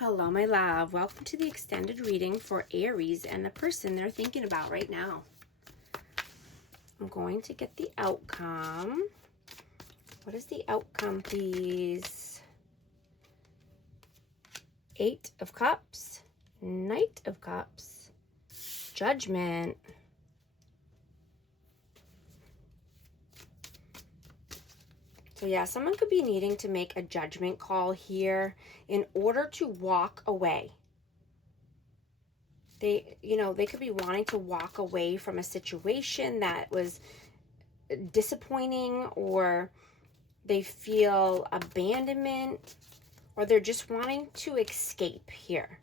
Hello, my love. Welcome to the extended reading for Aries and the person they're thinking about right now. I'm going to get the outcome. What is the outcome, please? 8 of Cups, Knight of Cups, Judgment, so yeah, someone could be needing to make a judgment call here in order to walk away. They could be wanting to walk away from a situation that was disappointing, or they feel abandonment, or they're just wanting to escape here.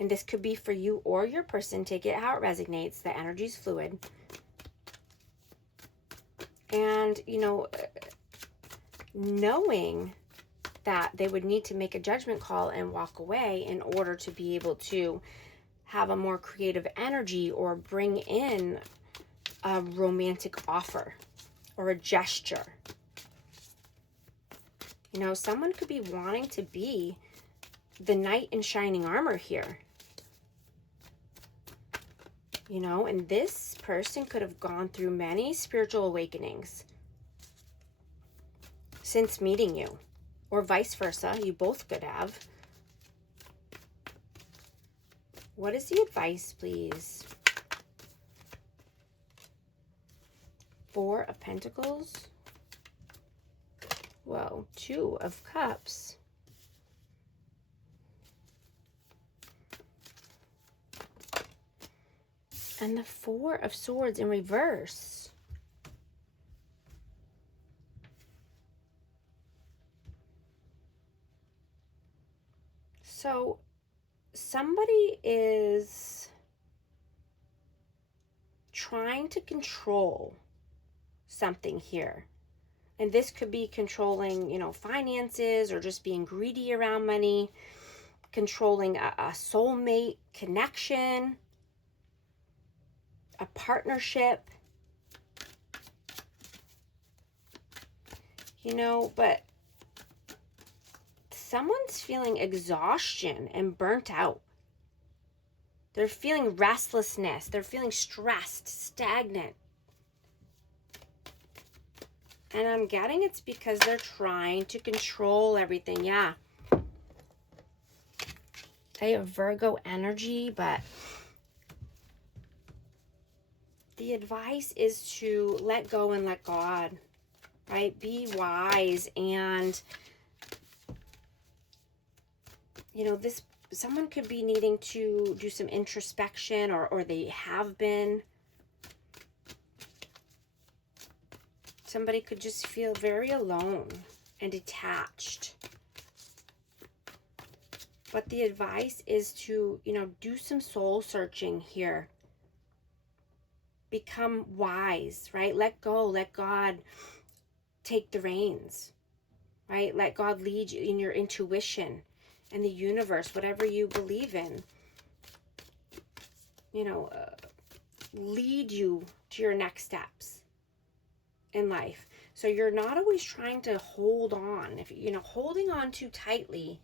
And this could be for you or your person. Take it how it resonates. The energy's fluid. And, knowing that they would need to make a judgment call and walk away in order to be able to have a more creative energy or bring in a romantic offer or a gesture. Someone could be wanting to be the knight in shining armor here. And this person could have gone through many spiritual awakenings since meeting you, or vice versa. You both could have. What is the advice, please? 4 of Pentacles. Whoa, 2 of Cups. And the 4 of Swords in reverse. So somebody is trying to control something here. And this could be controlling, finances, or just being greedy around money, controlling a soulmate connection, a partnership, but someone's feeling exhaustion and burnt out. They're feeling restlessness. They're feeling stressed, stagnant. And I'm getting it's because they're trying to control everything. Yeah. They have Virgo energy, but the advice is to let go and let God, right? Be wise. And, someone could be needing to do some introspection, or they have been. Somebody could just feel very alone and detached. But the advice is to, do some soul searching here. Become wise, right? Let go, let God take the reins, right? Let God lead you in your intuition and the universe, whatever you believe in. Lead you to your next steps in life. So you're not always trying to hold on. If holding on too tightly,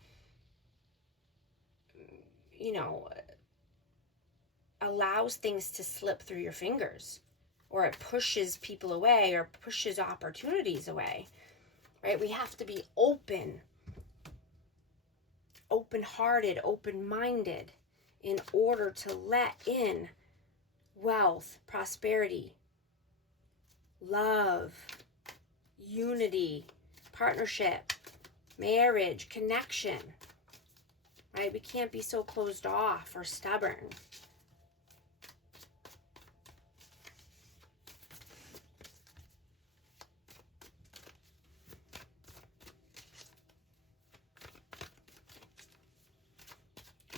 allows things to slip through your fingers, or it pushes people away or pushes opportunities away, right? We have to be open-hearted, open-minded in order to let in wealth, prosperity, love, unity, partnership, marriage, connection, right? We can't be so closed off or stubborn.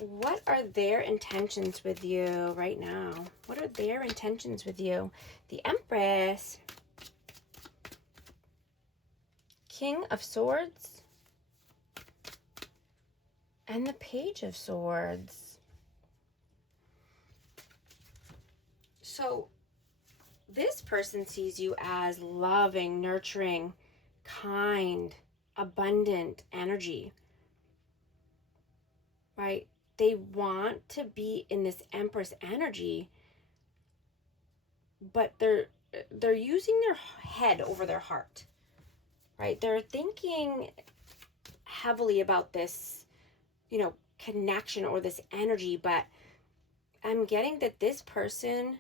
What are their intentions with you right now? What are their intentions with you? The Empress, King of Swords, and the Page of Swords. So this person sees you as loving, nurturing, kind, abundant energy. right? They want to be in this Empress energy, but they're using their head over their heart, right? They're thinking heavily about this, connection or this energy, but I'm getting that this person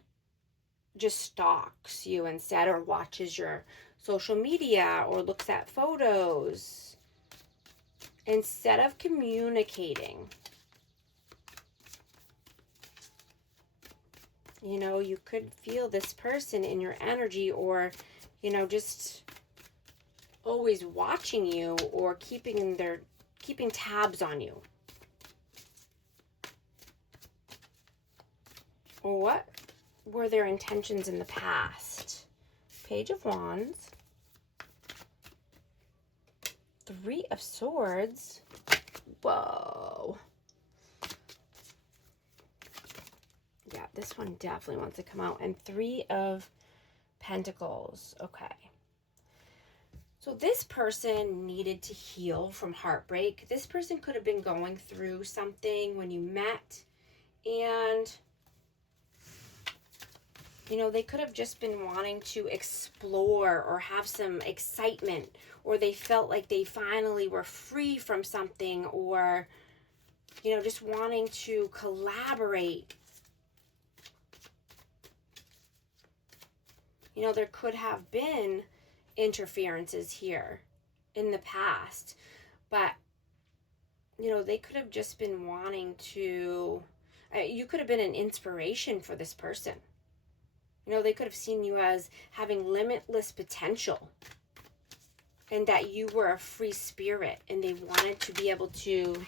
just stalks you instead, or watches your social media, or looks at photos instead of communicating. You could feel this person in your energy, or, just always watching you, or keeping tabs on you. Or what were their intentions in the past? Page of Wands. 3 of Swords. Whoa. Yeah, this one definitely wants to come out. And 3 of Pentacles. Okay. So this person needed to heal from heartbreak. This person could have been going through something when you met, and they could have just been wanting to explore or have some excitement, or they felt like they finally were free from something, or, just wanting to collaborate. There could have been interferences here in the past, but, they could have just been wanting to, you could have been an inspiration for this person. They could have seen you as having limitless potential, and that you were a free spirit, and they wanted to be able to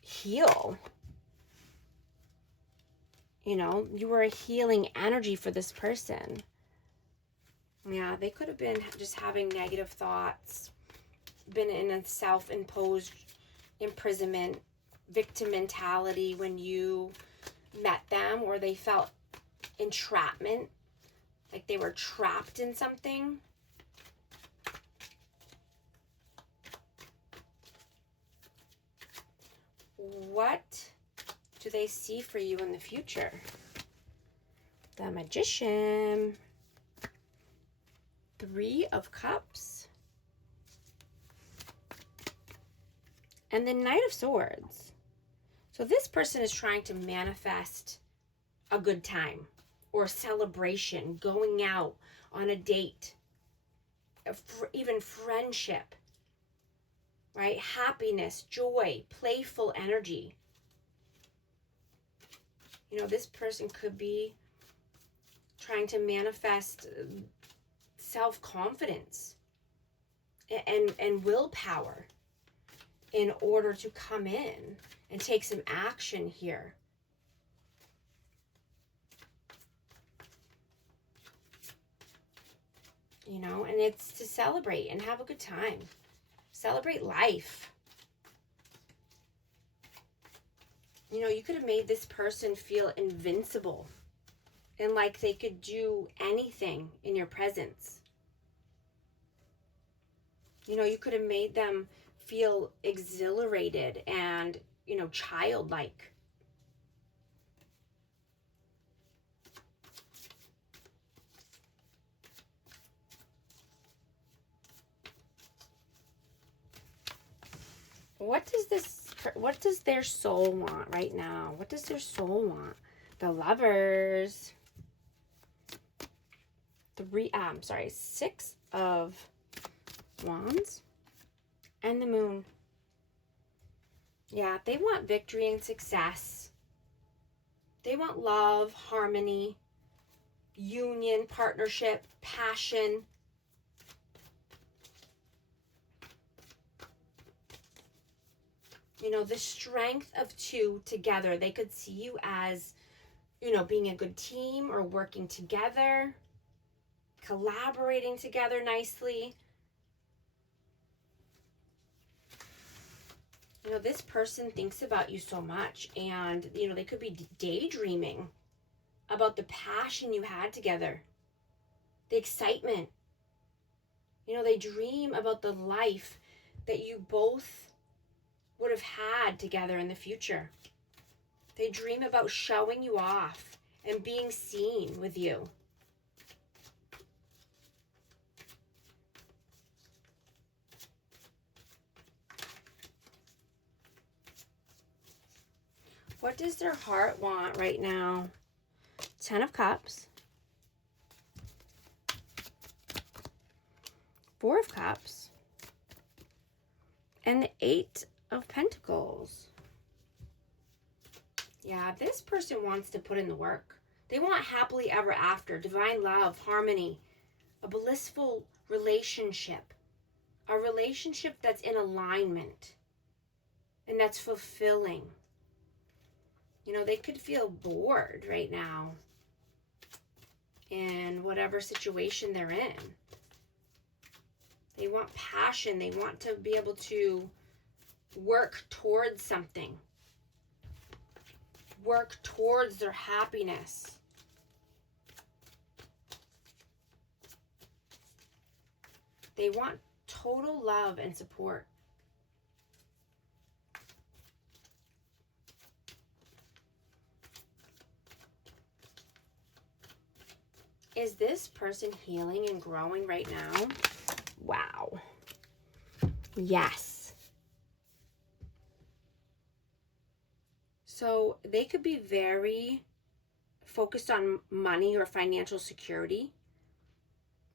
heal. You were a healing energy for this person. Yeah, they could have been just having negative thoughts, been in a self-imposed imprisonment, victim mentality when you met them, or they felt entrapment, like they were trapped in something. What do they see for you in the future? The Magician. 3 of Cups. And the Knight of Swords. So this person is trying to manifest a good time, or a celebration, going out on a date, even friendship, right? Happiness, joy, playful energy. This person could be trying to manifest self-confidence and willpower in order to come in and take some action here. And it's to celebrate and have a good time. Celebrate life. You could have made this person feel invincible, and like they could do anything in your presence. You could have made them feel exhilarated and, childlike. What does their soul want right now? What does their soul want? The Lovers. 6 of Wands. And the Moon. Yeah, they want victory and success. They want love, harmony, union, partnership, passion. The strength of 2 together. They could see you as, being a good team, or working together, collaborating together nicely. This person thinks about you so much, and, they could be daydreaming about the passion you had together, the excitement. They dream about the life that you both would have had together in the future. They dream about showing you off and being seen with you. What does their heart want right now? 10 of Cups. 4 of Cups. And the 8 of Pentacles. Yeah, this person wants to put in the work. They want happily ever after, divine love, harmony, a blissful relationship. A relationship that's in alignment and that's fulfilling. You know, they could feel bored right now in whatever situation they're in. They want passion. They want to be able to work towards something. Work towards their happiness. They want total love and support. Is this person healing and growing right now? Wow. Yes. So they could be very focused on money or financial security.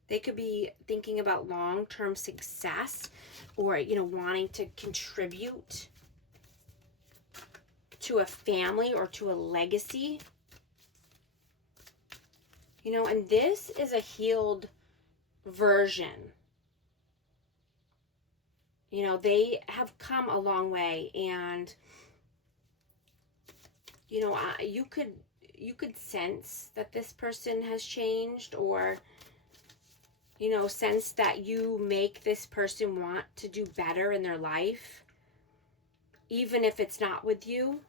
They could be thinking about long-term success or, you know, wanting to contribute to a family or to a legacy. You know, and this is a healed version. You know, they have come a long way, and you know, you could sense that this person has changed, or you know, sense that you make this person want to do better in their life, even if it's not with you.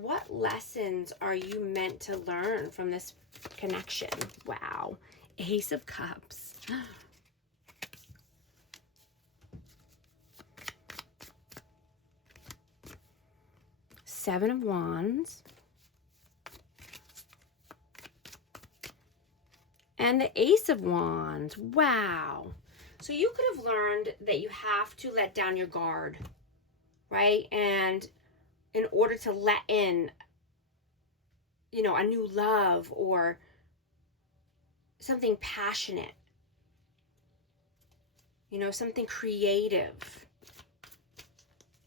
What lessons are you meant to learn from this connection? Wow. Ace of Cups. Seven of Wands. And the Ace of Wands. Wow. So you could have learned that you have to let down your guard, right? And in order to let in, you know, a new love or something passionate, you know, something creative.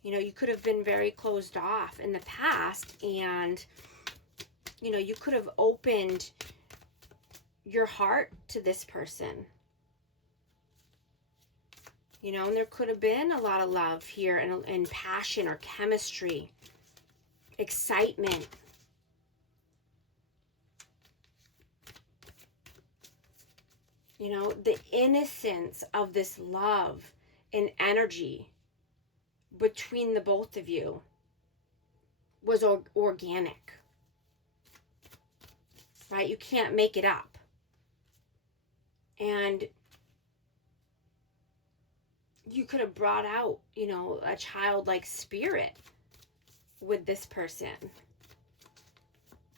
You know, you could have been very closed off in the past, and, you know, you could have opened your heart to this person. You know, and there could have been a lot of love here, and passion or chemistry, excitement. You know, the innocence of this love and energy between the both of you was organic, right? You can't make it up. And you could have brought out, you know, a childlike spirit with this person,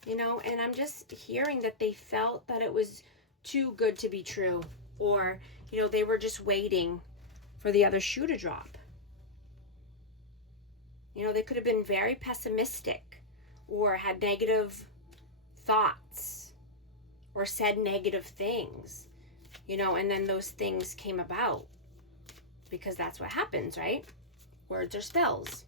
you know, and I'm just hearing that they felt that it was too good to be true, or, you know, they were just waiting for the other shoe to drop. You know, they could have been very pessimistic or had negative thoughts or said negative things, you know, and then those things came about, because that's what happens, right? Words are spells.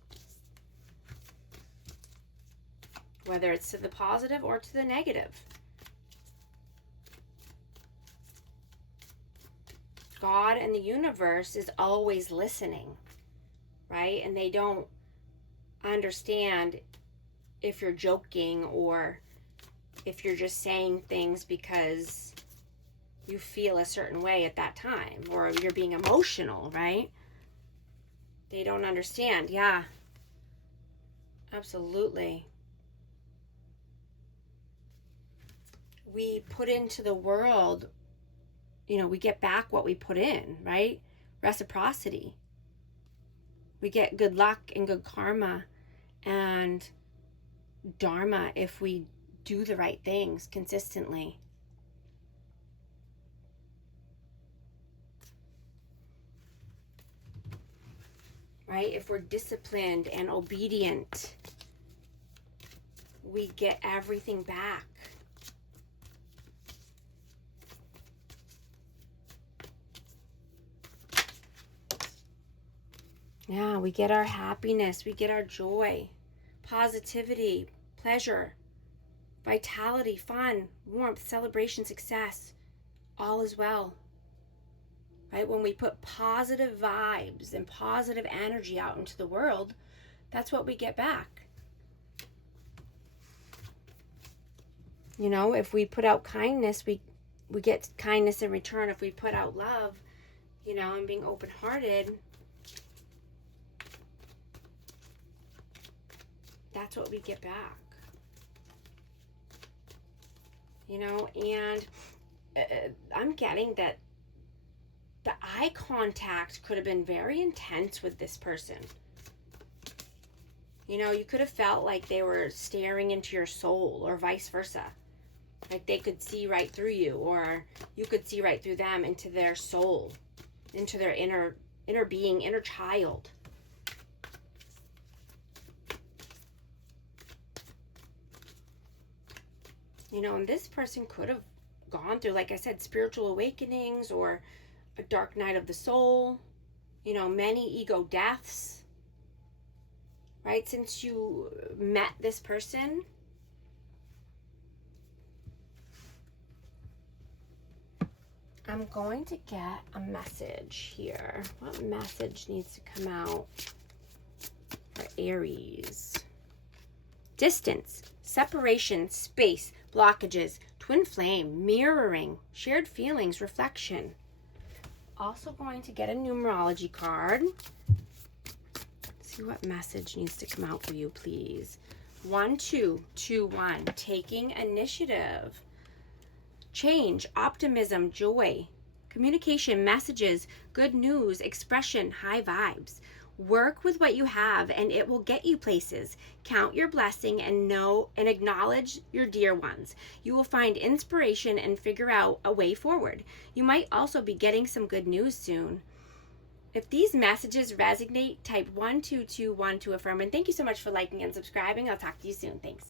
Whether it's to the positive or to the negative. God and the universe is always listening, right? And they don't understand if you're joking or if you're just saying things because you feel a certain way at that time, or you're being emotional, right? They don't understand. Yeah, absolutely. we put into the world, you know, we get back what we put in, right? Reciprocity. We get good luck and good karma and dharma if we do the right things consistently. Right? If we're disciplined and obedient, we get everything back. Yeah, we get our happiness, we get our joy, positivity, pleasure, vitality, fun, warmth, celebration, success. All is well. Right? When we put positive vibes and positive energy out into the world, that's what we get back. You know, if we put out kindness, we get kindness in return. If we put out love, you know, and being open-hearted, that's what we get back. You know, and I'm getting that the eye contact could have been very intense with this person. You know, you could have felt like they were staring into your soul, or vice versa. Like they could see right through you, or you could see right through them into their soul, into their inner being, inner child. You know, and this person could have gone through, like I said, spiritual awakenings or a dark night of the soul, you know, many ego deaths, right? Since you met this person. I'm going to get a message here. What message needs to come out for Aries? Distance, separation, space, blockages, twin flame, mirroring, shared feelings, reflection. Also going to get a numerology card. See what message needs to come out for you, please. 1, 2, 2, 1. Taking initiative. Change, optimism, joy, communication, messages, good news, expression, high vibes. Work with what you have and it will get you places. Count your blessing and know and acknowledge your dear ones. You will find inspiration and figure out a way forward. You might also be getting some good news soon. If these messages resonate, type 122 1 to affirm. And thank you so much for liking and subscribing. I'll talk to you soon. Thanks.